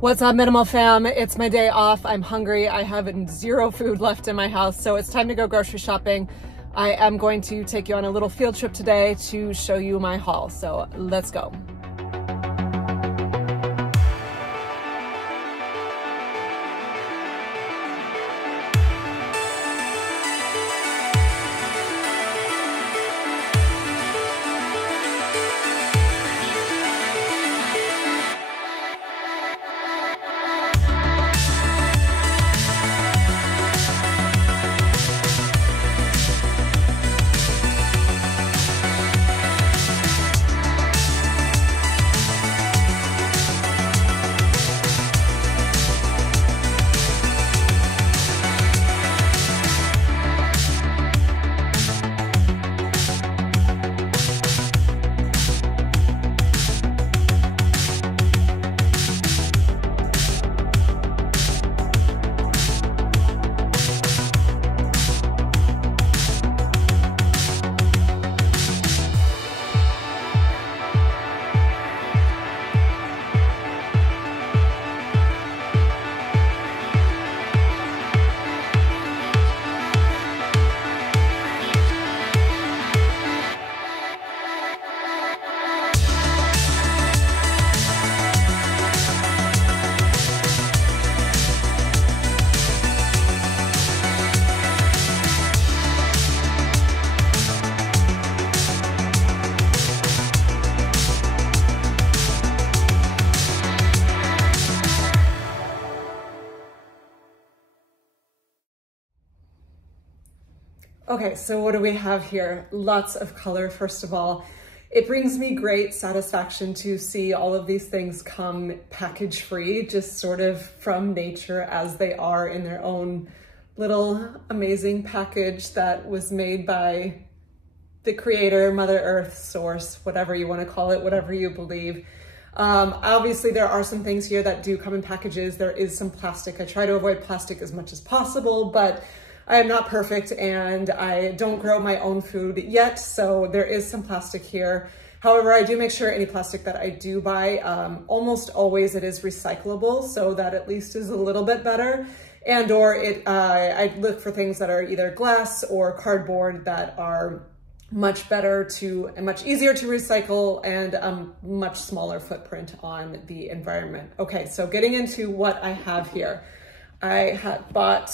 What's up, Minimal Fam? It's my day off. I'm hungry. I have zero food left in my house, so it's time to go grocery shopping. I am going to take you on a little field trip today to show you my haul, so let's go. Okay, so what do we have here? Lots of color, first of all. It brings me great satisfaction to see all of these things come package free, just sort of from nature as they are in their own little amazing package that was made by the creator, Mother Earth, source, whatever you want to call it, whatever you believe. Obviously there are some things here that do come in packages. There is some plastic. I try to avoid plastic as much as possible, but I am not perfect and I don't grow my own food yet, so there is some plastic here. However, I do make sure any plastic that I do buy, almost always it is recyclable, so that at least is a little bit better. And or I look for things that are either glass or cardboard that are much better to and much easier to recycle and a much smaller footprint on the environment. Okay, so getting into what I have here. I had bought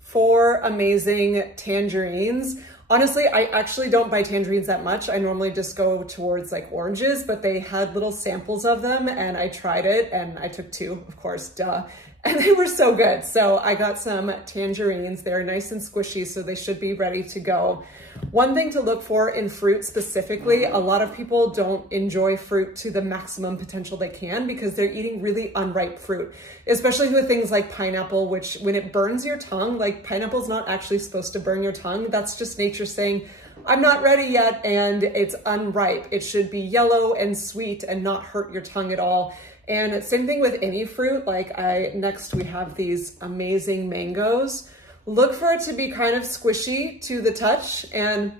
4 amazing tangerines. Honestly, I actually don't buy tangerines that much. I normally just go towards like oranges, but they had little samples of them and I tried it and I took 2, of course, duh. And they were so good. So I got some tangerines. They're nice and squishy, so they should be ready to go. One thing to look for in fruit specifically, a lot of people don't enjoy fruit to the maximum potential they can because they're eating really unripe fruit, especially with things like pineapple, which when it burns your tongue, like pineapple's not actually supposed to burn your tongue. That's just nature saying, I'm not ready yet and it's unripe. It should be yellow and sweet and not hurt your tongue at all. And same thing with any fruit. Like next we have these amazing mangoes. Look for it to be kind of squishy to the touch and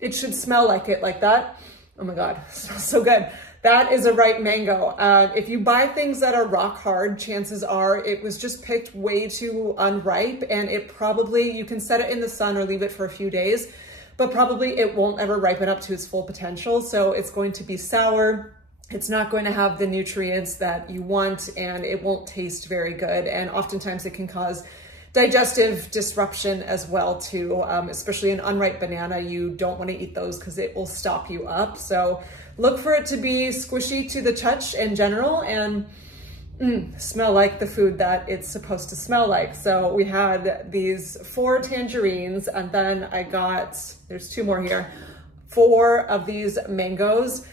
it should smell like it, like that. Oh my God, it smells so good. That is a ripe mango. If you buy things that are rock hard, chances are it was just picked way too unripe and it probably, you can set it in the sun or leave it for a few days, but probably it won't ever ripen up to its full potential. So it's going to be sour. It's not going to have the nutrients that you want and it won't taste very good. And oftentimes it can cause digestive disruption as well too, especially an unripe banana. You don't want to eat those because it will stop you up. So look for it to be squishy to the touch in general and smell like the food that it's supposed to smell like. So we had these 4 tangerines and then I got, there's 2 more here, 4 of these mangoes.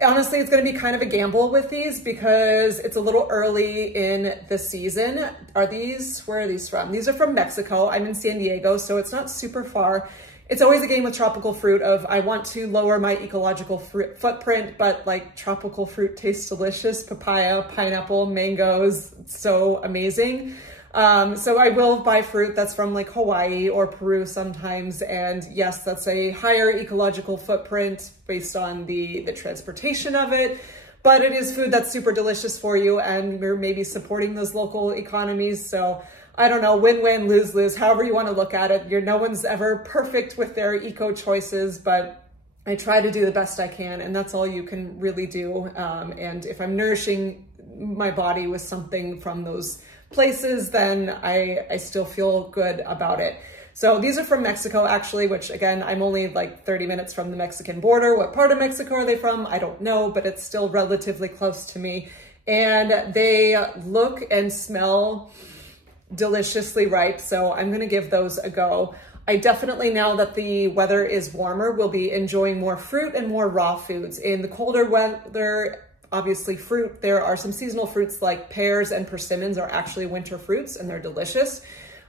Honestly, it's going to be kind of a gamble with these because it's a little early in the season. Where are these from? These are from Mexico. I'm in San Diego, so it's not super far. It's always a game with tropical fruit of I want to lower my ecological footprint, but like tropical fruit tastes delicious. Papaya, pineapple, mangoes, so amazing. So I will buy fruit that's from like Hawaii or Peru sometimes. And yes, that's a higher ecological footprint based on the transportation of it. but it is food that's super delicious for you, and we're maybe supporting those local economies. So I don't know, win-win, lose-lose, however you want to look at it. No one's ever perfect with their eco choices, but I try to do the best I can, and that's all you can really do. And if I'm nourishing my body with something from those places, then I still feel good about it. So these are from Mexico, actually, which again, I'm only like 30 minutes from the Mexican border. What part of Mexico are they from? I don't know, but it's still relatively close to me. And they look and smell deliciously ripe, so I'm gonna give those a go. I definitely, now that the weather is warmer, will be enjoying more fruit and more raw foods. In the colder weather, obviously fruit, there are some seasonal fruits like pears and persimmons are actually winter fruits, and they're delicious.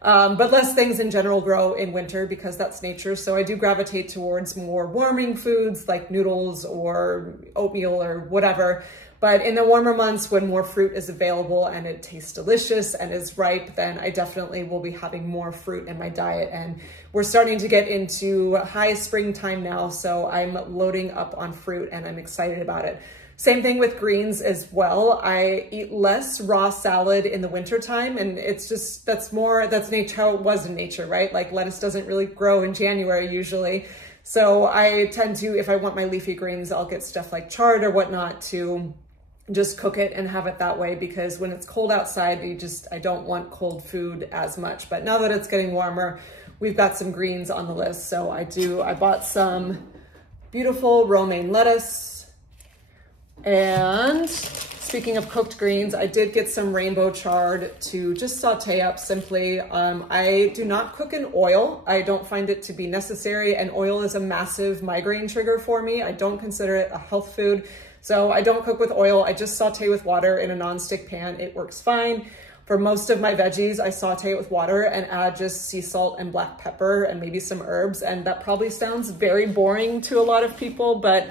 But less things in general grow in winter because that's nature. So I do gravitate towards more warming foods like noodles or oatmeal or whatever. But in the warmer months, when more fruit is available and it tastes delicious and is ripe, then I definitely will be having more fruit in my diet. And we're starting to get into high springtime now, so I'm loading up on fruit and I'm excited about it. Same thing with greens as well. I eat less raw salad in the wintertime, and it's just, that's nature, how it was in nature, right? Like lettuce doesn't really grow in January usually. So I tend to, if I want my leafy greens, I'll get stuff like chard or whatnot to just cook it and have it that way, because when it's cold outside, I don't want cold food as much. But now that it's getting warmer, we've got some greens on the list. So I bought some beautiful romaine lettuce. And speaking of cooked greens, I did get some rainbow chard to just saute up simply. I do not cook in oil. I don't find it to be necessary, and oil is a massive migraine trigger for me. I don't consider it a health food. So I don't cook with oil. I just saute with water in a nonstick pan. It works fine. For most of my veggies, I saute it with water and add just sea salt and black pepper and maybe some herbs. And that probably sounds very boring to a lot of people, but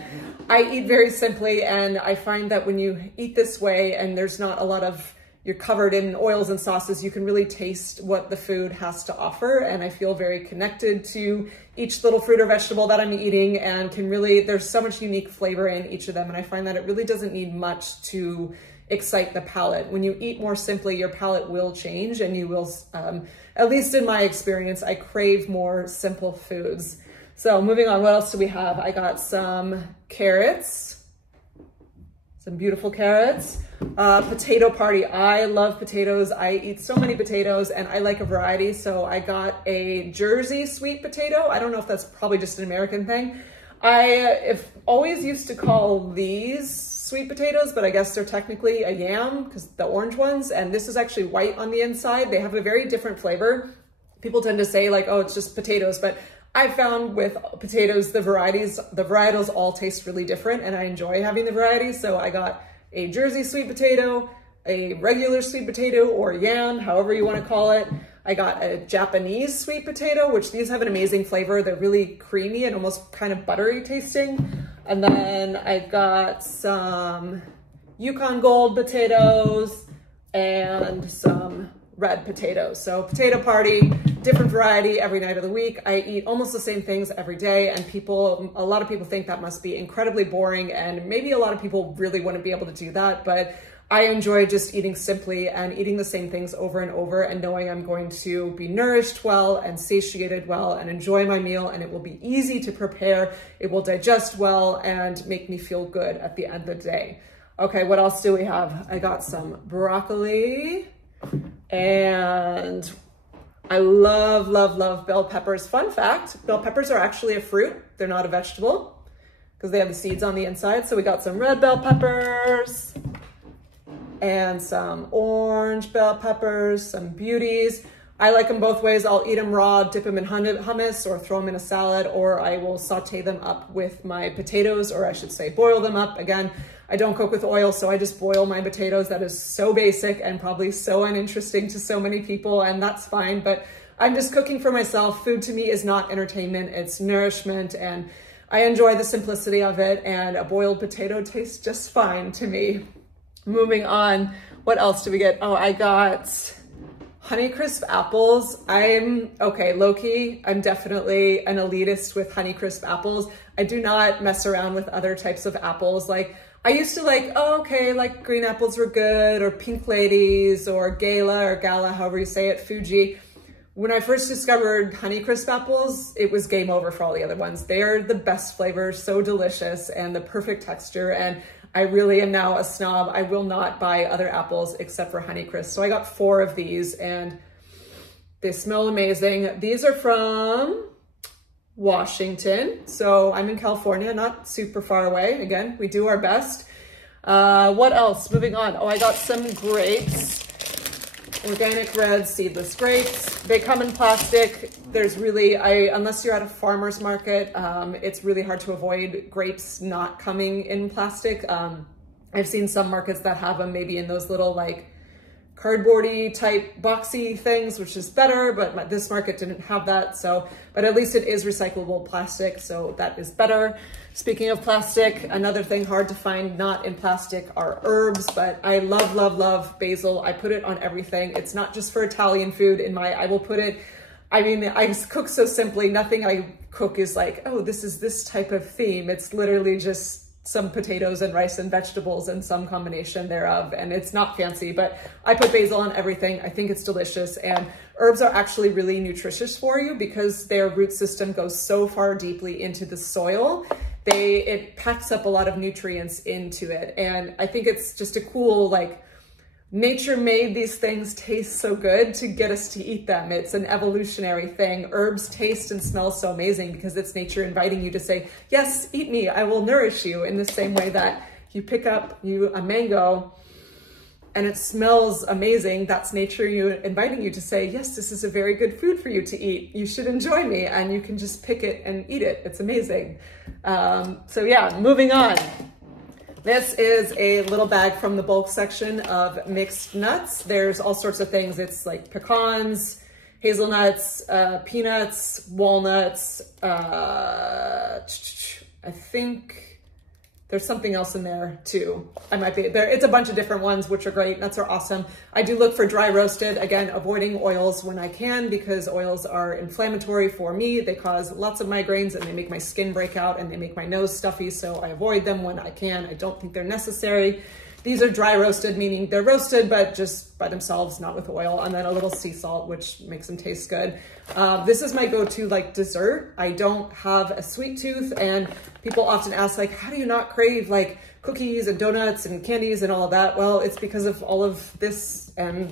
I eat very simply. And I find that when you eat this way and there's not a lot of, you're covered in oils and sauces, you can really taste what the food has to offer. And I feel very connected to each little fruit or vegetable that I'm eating, and can really, there's so much unique flavor in each of them. And I find that it really doesn't need much to excite the palate. When you eat more simply, your palate will change, and you will, at least in my experience, I crave more simple foods. So moving on, what else do we have? I got some carrots, some beautiful carrots. Potato party. I love potatoes. I eat so many potatoes, and I like a variety. So I got a Jersey sweet potato. I don't know if that's probably just an American thing. I always used to call these sweet potatoes, but I guess they're technically a yam, because the orange ones, and this is actually white on the inside. They have a very different flavor. People tend to say like, oh, it's just potatoes, but I found with potatoes, the varietals all taste really different, and I enjoy having the varieties. So I got a Jersey sweet potato, a regular sweet potato, or yam, however you want to call it. I got a Japanese sweet potato, which these have an amazing flavor. They're really creamy and almost kind of buttery tasting. And then I got some Yukon Gold potatoes and some red potatoes. So potato party, different variety every night of the week. I eat almost the same things every day, and a lot of people think that must be incredibly boring, and maybe a lot of people really wouldn't be able to do that, but I enjoy just eating simply and eating the same things over and over, and knowing I'm going to be nourished well and satiated well and enjoy my meal, and it will be easy to prepare. It will digest well and make me feel good at the end of the day. Okay, what else do we have? I got some broccoli, and I love, love, love bell peppers. Fun fact, bell peppers are actually a fruit. They're not a vegetable because they have the seeds on the inside. So we got some red bell peppers and some orange bell peppers, some beauties. I like them both ways. I'll eat them raw, dip them in hummus, or throw them in a salad, or I will saute them up with my potatoes, or I should say boil them up. Again, I don't cook with oil, so I just boil my potatoes. That is so basic and probably so uninteresting to so many people, and that's fine, but I'm just cooking for myself. Food to me is not entertainment, it's nourishment, and I enjoy the simplicity of it, and a boiled potato tastes just fine to me. Moving on, what else did we get? Oh, I got Honeycrisp apples. Okay, low-key, I'm definitely an elitist with Honeycrisp apples. I do not mess around with other types of apples. Like, I used to like, oh, okay, like green apples were good, or pink ladies, or gala, however you say it, Fuji. When I first discovered Honeycrisp apples, it was game over for all the other ones. They're the best flavor, so delicious, and the perfect texture. And I really am now a snob. I will not buy other apples except for Honeycrisp. So I got 4 of these and they smell amazing. These are from Washington. So I'm in California, not super far away. Again, we do our best. What else? Moving on. Oh, I got some grapes. Organic red seedless grapes. They come in plastic. There's really, unless you're at a farmer's market, it's really hard to avoid grapes not coming in plastic. I've seen some markets that have them maybe in those little like cardboardy type boxy things, which is better, but this market didn't have that. So, but at least it is recyclable plastic, so that is better. Speaking of plastic, another thing hard to find not in plastic are herbs, but I love, love, love basil. I put it on everything. It's not just for Italian food. I will put it, I mean, I cook so simply. Nothing I cook is like, oh, this is this type of theme. It's literally just some potatoes and rice and vegetables and some combination thereof. And it's not fancy, but I put basil on everything. I think it's delicious. And herbs are actually really nutritious for you because their root system goes so far deeply into the soil. It packs up a lot of nutrients into it. And I think it's just a cool, like, nature made these things taste so good to get us to eat them. It's an evolutionary thing. Herbs taste and smell so amazing because it's nature inviting you to say, yes, eat me, I will nourish you, in the same way that you pick up a mango and it smells amazing. That's nature inviting you to say, yes, this is a very good food for you to eat. You should enjoy me, and you can just pick it and eat it. It's amazing. So yeah, moving on. This is a little bag from the bulk section of mixed nuts. There's all sorts of things. It's like pecans, hazelnuts, peanuts, walnuts. I think there's something else in there too. I might be there. It's a bunch of different ones, which are great. Nuts are awesome. I do look for dry roasted, again, avoiding oils when I can because oils are inflammatory for me. They cause lots of migraines and they make my skin break out and they make my nose stuffy. So I avoid them when I can. I don't think they're necessary. These are dry roasted, meaning they're roasted, but just by themselves, not with oil, and then a little sea salt, which makes them taste good. This is my go-to like dessert. I don't have a sweet tooth, and people often ask like, how do you not crave like cookies and donuts and candies and all of that? Well, it's because of all of this and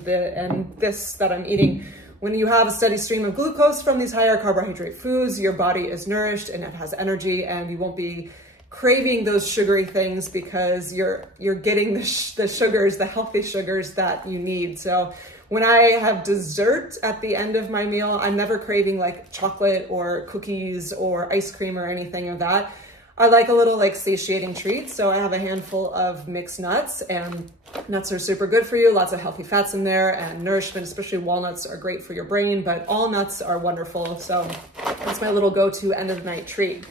this that I'm eating. When you have a steady stream of glucose from these higher carbohydrate foods, your body is nourished and it has energy, and you won't be craving those sugary things because you're getting the sugars, the healthy sugars that you need. So when I have dessert at the end of my meal, I'm never craving like chocolate or cookies or ice cream or anything of that. I like a little like satiating treat. So I have a handful of mixed nuts, and nuts are super good for you. Lots of healthy fats in there and nourishment, especially walnuts are great for your brain, but all nuts are wonderful. So that's my little go-to end of the night treat.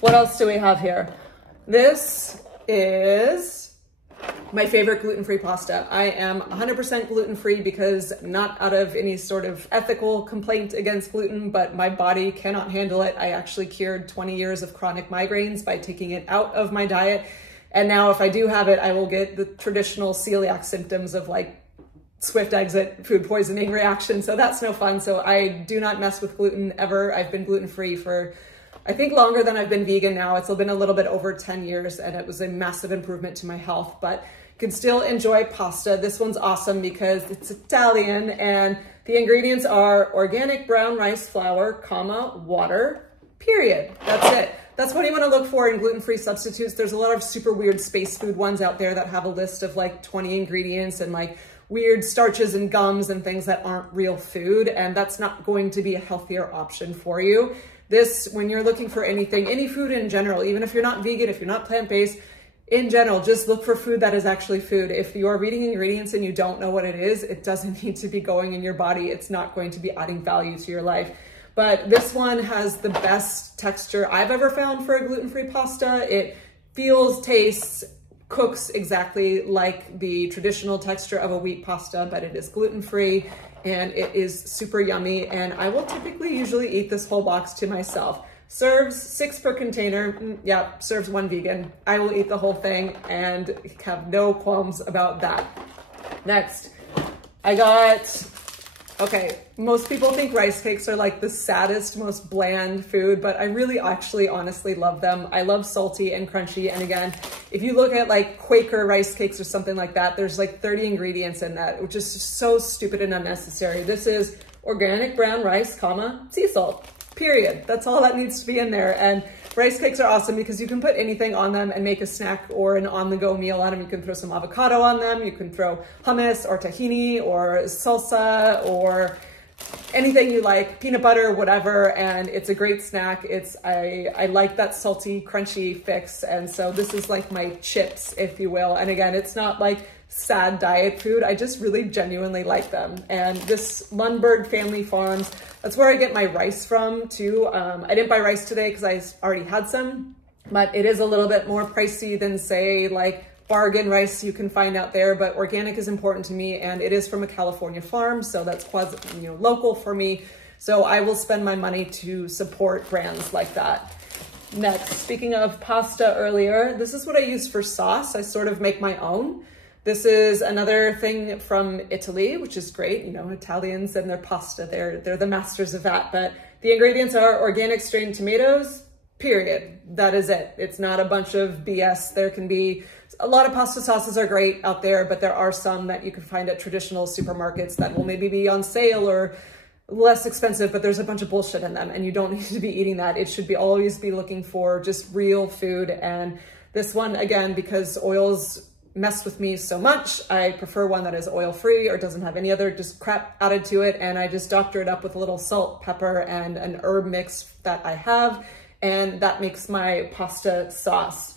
What else do we have here? This is my favorite gluten-free pasta. I am 100% gluten-free because not out of any sort of ethical complaint against gluten, but my body cannot handle it. I actually cured 20 years of chronic migraines by taking it out of my diet. And now if I do have it, I will get the traditional celiac symptoms of like swift exit food poisoning reaction. So that's no fun. So I do not mess with gluten ever. I've been gluten-free for I think longer than I've been vegan now. It's been a little bit over 10 years and it was a massive improvement to my health, but you can still enjoy pasta. This one's awesome because it's Italian and the ingredients are organic brown rice flour, comma, water, period. That's it. That's what you want to look for in gluten-free substitutes. There's a lot of super weird space food ones out there that have a list of like 20 ingredients and like weird starches and gums and things that aren't real food. And that's not going to be a healthier option for you. This, when you're looking for anything, any food in general, even if you're not vegan, if you're not plant-based, in general, just look for food that is actually food. If you are reading ingredients and you don't know what it is, it doesn't need to be going in your body. It's not going to be adding value to your life. But this one has the best texture I've ever found for a gluten-free pasta. It feels, tastes, cooks exactly like the traditional texture of a wheat pasta, but it is gluten-free and it is super yummy. And I will typically usually eat this whole box to myself. Serves 6 per container. Yeah, serves 1 vegan. I will eat the whole thing and have no qualms about that. Next, I got, okay, most people think rice cakes are like the saddest, most bland food, but I really actually honestly love them. I love salty and crunchy. And again, if you look at like Quaker rice cakes or something like that, there's like 30 ingredients in that, which is just so stupid and unnecessary. This is organic brown rice, comma, sea salt, period. That's all that needs to be in there. And rice cakes are awesome because you can put anything on them and make a snack or an on-the-go meal on them. You can throw some avocado on them. You can throw hummus or tahini or salsa or anything you like, peanut butter, whatever. And it's a great snack. I like that salty, crunchy fix. And so this is like my chips, if you will. And again, it's not like sad diet food. I just really genuinely like them. And this Lundberg Family Farms, that's where I get my rice from too. I didn't buy rice today because I already had some, but it is a little bit more pricey than say like bargain rice you can find out there, but organic is important to me and it is from a California farm. So that's quasi, local for me. So I will spend my money to support brands like that. Next, speaking of pasta earlier, this is what I use for sauce. I sort of make my own. This is another thing from Italy, which is great. Italians and their pasta, they're the masters of that. But the ingredients are organic strained tomatoes, period. That is it. It's not a bunch of BS. There can be, a lot of pasta sauces are great out there, but there are some that you can find at traditional supermarkets that will maybe be on sale or less expensive, but there's a bunch of bullshit in them and you don't need to be eating that. It should be always be looking for just real food. And this one, again, because oils mess with me so much, I prefer one that is oil-free or doesn't have any other just crap added to it. And I just doctor it up with a little salt, pepper, and an herb mix that I have. And that makes my pasta sauce.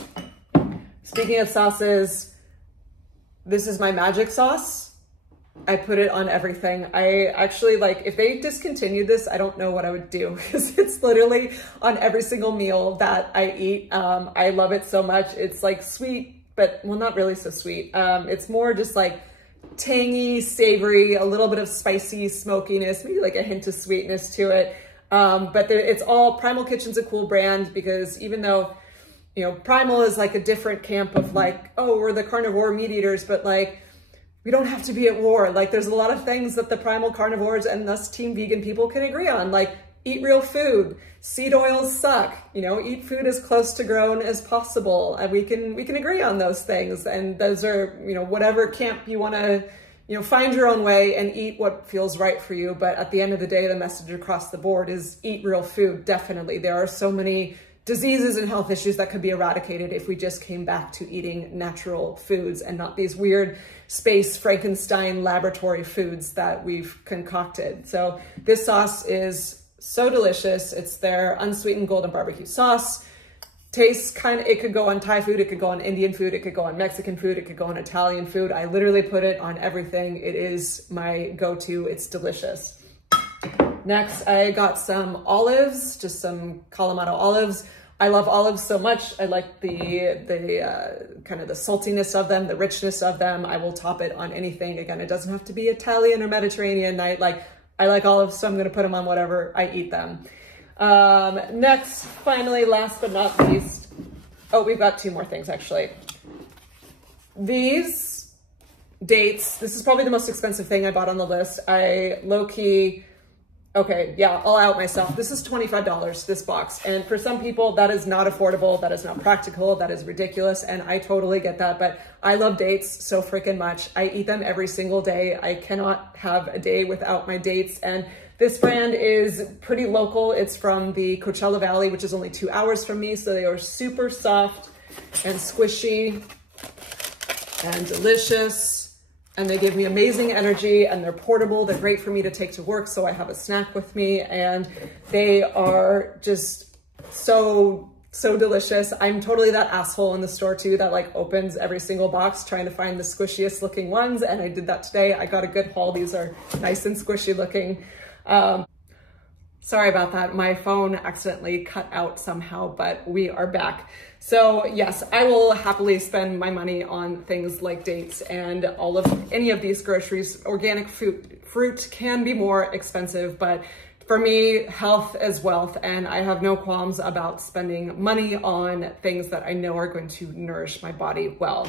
Speaking of sauces, this is my magic sauce. I put it on everything. I actually if they discontinued this, I don't know what I would do because it's literally on every single meal that I eat. I love it so much. It's like sweet, but well, not really so sweet. It's more just like tangy, savory, a little bit of spicy smokiness, maybe like a hint of sweetness to it. But it's all, Primal Kitchen's a cool brand because even though, Primal is like a different camp of like, oh, we're the carnivore meat eaters, but like, we don't have to be at war. Like there's a lot of things that the primal carnivores and us team vegan people can agree on, like eat real food, seed oils suck, eat food as close to grown as possible. And we can agree on those things. And those are, whatever camp you want to, find your own way and eat what feels right for you. But at the end of the day, the message across the board is eat real food. Definitely. There are so many diseases and health issues that could be eradicated if we just came back to eating natural foods and not these weird space Frankenstein laboratory foods that we've concocted. So this sauce is so delicious. It's their unsweetened golden barbecue sauce. Tastes it could go on Thai food, it could go on Indian food, it could go on Mexican food, it could go on Italian food. I literally put it on everything. It is my go-to. It's delicious. Next, I got some olives, just some Kalamata olives. I love olives so much. I like the kind of the saltiness of them, the richness of them. I will top it on anything. Again, it doesn't have to be Italian or Mediterranean. I like olives, so I'm gonna put them on whatever. I eat them. Next, finally, last but not least, oh, we've got 2 more things actually. These dates, this is probably the most expensive thing I bought on the list. I low-key, okay, yeah, I'll out myself. This is $25, this box. And for some people, that is not affordable. That is not practical. That is ridiculous. And I totally get that. But I love dates so freaking much. I eat them every single day. I cannot have a day without my dates. And this brand is pretty local. It's from the Coachella Valley, which is only 2 hours from me. So they are super soft and squishy and delicious. And they give me amazing energy and they're portable. They're great for me to take to work. So I have a snack with me and they are just so delicious. I'm totally that asshole in the store too that opens every single box trying to find the squishiest looking ones. And I did that today. I got a good haul. These are nice and squishy looking. Sorry about that. My phone accidentally cut out somehow, but we are back. So yes, I will happily spend my money on things like dates and any of these groceries. Organic fruit can be more expensive, but For me, health is wealth, and I have no qualms about spending money on things that I know are going to nourish my body well.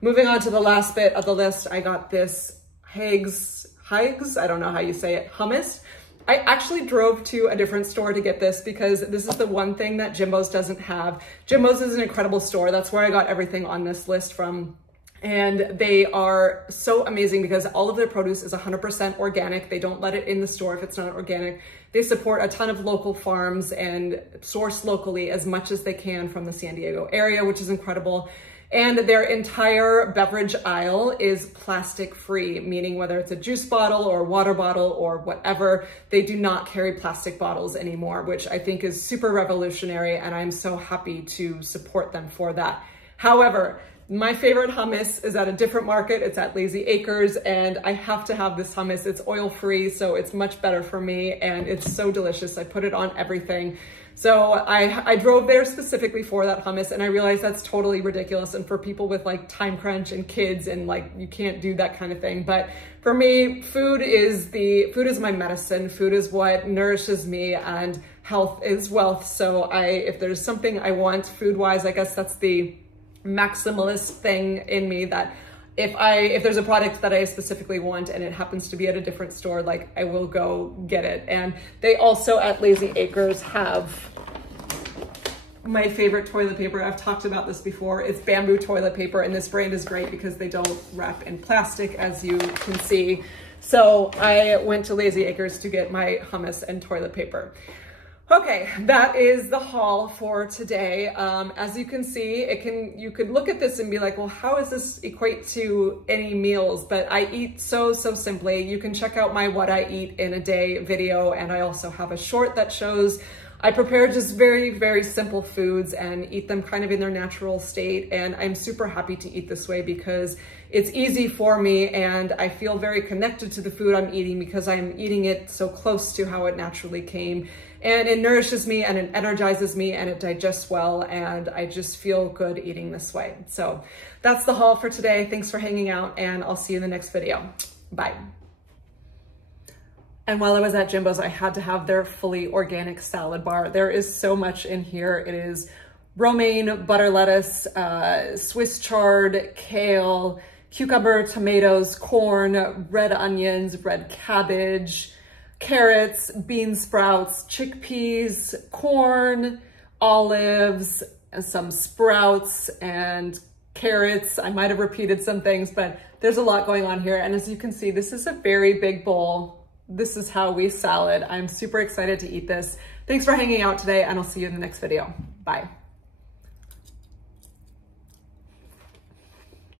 Moving on to the last bit of the list, I got this Higgs, I don't know how you say it, hummus. I actually drove to a different store to get this because this is the one thing that Jimbo's doesn't have. Jimbo's is an incredible store. That's where I got everything on this list from. And they are so amazing because all of their produce is 100% organic. They don't let it in the store if it's not organic. They support a ton of local farms and source locally as much as they can from the San Diego area, which is incredible. And their entire beverage aisle is plastic free, meaning whether it's a juice bottle or water bottle or whatever, they do not carry plastic bottles anymore, which I think is super revolutionary, and I'm so happy to support them for that. However, my favorite hummus is at a different market. It's at Lazy Acres, and I have to have this hummus. It's oil-free, so it's much better for me, and it's so delicious. I put it on everything. So I drove there specifically for that hummus, and I realized that's totally ridiculous. And for people with like time crunch and kids and like, you can't do that kind of thing. But for me, food is my medicine. Food is what nourishes me, and health is wealth. So if there's something I want food-wise, I guess that's the maximalist thing in me, that if there's a product that I specifically want and it happens to be at a different store, like I will go get it. And they also at Lazy Acres have my favorite toilet paper. I've talked about this before. It's bamboo toilet paper, and this brand is great because they don't wrap in plastic, as you can see. So I went to Lazy Acres to get my hummus and toilet paper. Okay, that is the haul for today. As you can see, you could look at this and be like, well, how does this equate to any meals? But I eat so simply. You can check out my What I Eat in a Day video, and I also have a short that shows I prepare just very simple foods and eat them kind of in their natural state. And I'm super happy to eat this way because it's easy for me, and I feel very connected to the food I'm eating because I'm eating it so close to how it naturally came. And it nourishes me, and it energizes me, and it digests well, and I just feel good eating this way. So that's the haul for today. Thanks for hanging out, and I'll see you in the next video. Bye. And while I was at Jimbo's, I had to have their fully organic salad bar. There is so much in here. It is romaine, butter lettuce, Swiss chard, kale, cucumber, tomatoes, corn, red onions, red cabbage, carrots, bean sprouts, chickpeas, corn, olives, and some sprouts and carrots. I might have repeated some things, but there's a lot going on here. And as you can see, this is a very big bowl. This is how we salad. I'm super excited to eat this. Thanks for hanging out today, and I'll see you in the next video. Bye.